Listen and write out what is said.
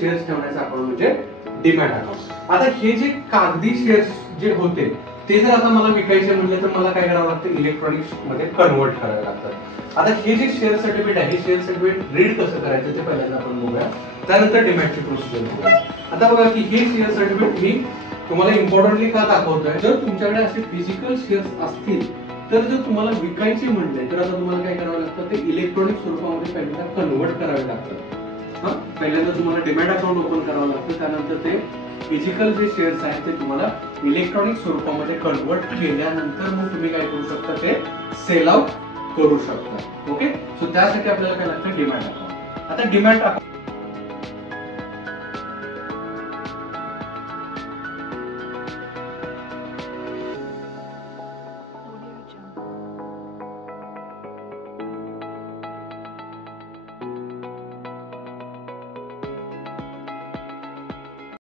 Shares ठेवण्याचं account म्हणजे demat account. आता हे जे कागदी शेअर्स जे होते ते जर आता मला विकायचे म्हणले तर मला काय करावं लागतं, इलेक्ट्रॉनिक्स मध्ये कन्वर्ट करावे लागतात. आता हे जे शेअर सर्टिफिकेट आहे, हे शेअर सर्टिफिकेट रीड कसं करायचं ते पहिल्यांदा आपण बघूया, त्यानंतर डीमॅटची प्रोसिजर बघूया. आता बघा की हे शेअर सर्टिफिकेट मी तुम्हाला इम्पॉर्टंटली का दाखवतोय, जर तुमच्याकडे असे फिजिकल शेअर्स असतील तर जर तुम्हाला विकायचे म्हणले तर आता तुम्हाला काय करावं लागतं, ते इलेक्ट्रॉनिक स्वरूपामध्ये पहिल्यांदा कन्वर्ट करावे लागतात. पहिल्यांदा तुम्हाला डीमॅट अकाउंट ओपन करावं लागतं, त्यानंतर ते फिजिकल जे शेअर्स आहेत ते तुम्हाला इलेक्ट्रॉनिक स्वरूपामध्ये कन्वर्ट केल्यानंतर मग तुम्ही काय करू शकता, ते सेल आउट करू शकता. ओके, सो त्यासाठी आपल्याला काय लागतं, डीमॅट अकाउंट. आता डीमॅट अकाउंट